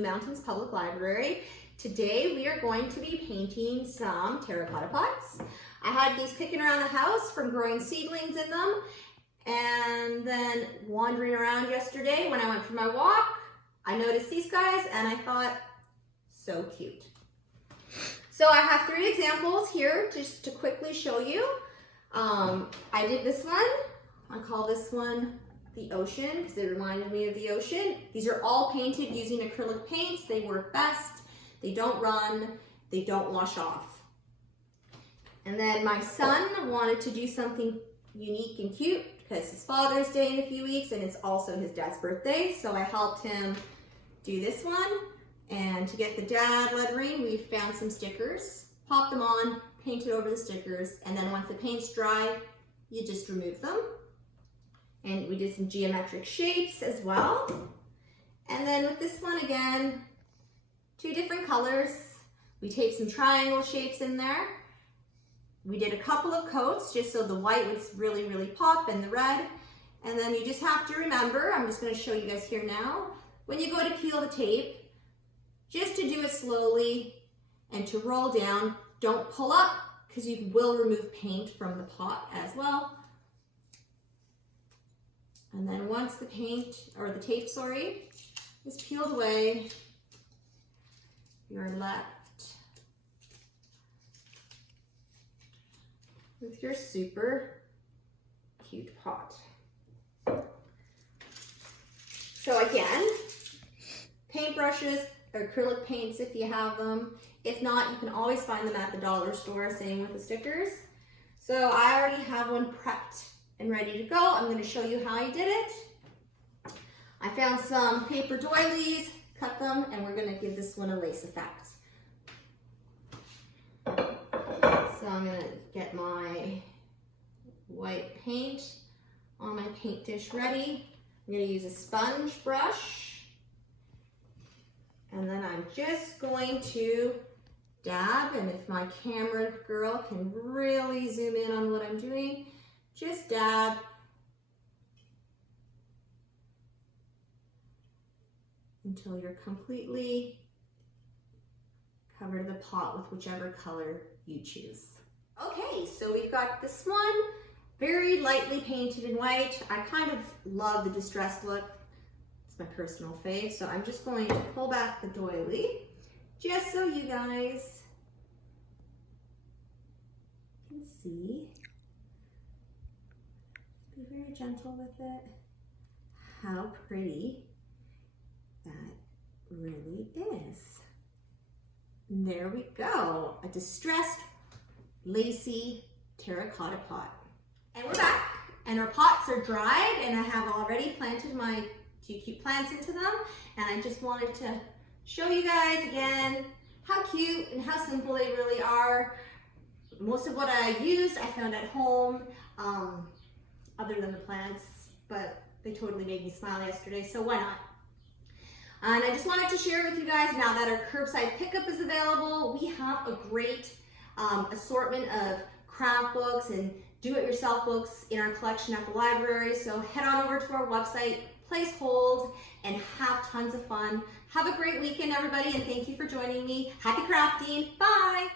Blue Mountains Public Library. Today we are going to be painting some terracotta pots. I had these kicking around the house from growing seedlings in them, and then wandering around yesterday when I went for my walk, I noticed these guys and I thought, so cute. So I have 3 examples here just to quickly show you. I did this one. I call this one the ocean because it reminded me of the ocean. These are all painted using acrylic paints. They work best. They don't run. They don't wash off. And then my son wanted to do something unique and cute because it's Father's Day in a few weeks and it's also his dad's birthday. So I helped him do this one. And to get the dad lettering, we found some stickers, popped them on, painted over the stickers, and then once the paint's dry, you just remove them. And we did some geometric shapes as well. And then with this one again, 2 different colors. We taped some triangle shapes in there. We did a couple of coats just so the white would really, really pop and the red. And then you just have to remember, I'm just going to show you guys here now, when you go to peel the tape, just to do it slowly and to roll down. Don't pull up because you will remove paint from the pot as well. And then once the paint, or the tape, sorry, is peeled away, you're left with your super cute pot. So again, paintbrushes, acrylic paints if you have them. If not, you can always find them at the dollar store, same with the stickers. So I already have one prepped and ready to go. I'm going to show you how I did it. I found some paper doilies, cut them, and we're going to give this one a lace effect. So I'm going to get my white paint on my paint dish ready. I'm going to use a sponge brush, and then I'm just going to dab, and if my camera girl can really zoom in on what I'm doing, just dab until you're completely covered the pot with whichever color you choose. Okay, so we've got this one very lightly painted in white. I kind of love the distressed look. It's my personal fave. So I'm just going to pull back the doily just so you guys can see. Be very gentle with it. How pretty that really is. And there we go, a distressed, lacy terracotta pot. And we're back, and our pots are dried, and I have already planted my 2 cute plants into them, and I just wanted to show you guys again how cute and how simple they really are. Most of what I used I found at home, other than the plants, but they totally made me smile yesterday, so why not? And I just wanted to share with you guys, now that our curbside pickup is available, we have a great assortment of craft books and do-it-yourself books in our collection at the library. So head on over to our website, place hold, and have tons of fun. Have a great weekend, everybody, and thank you for joining me. Happy crafting. Bye.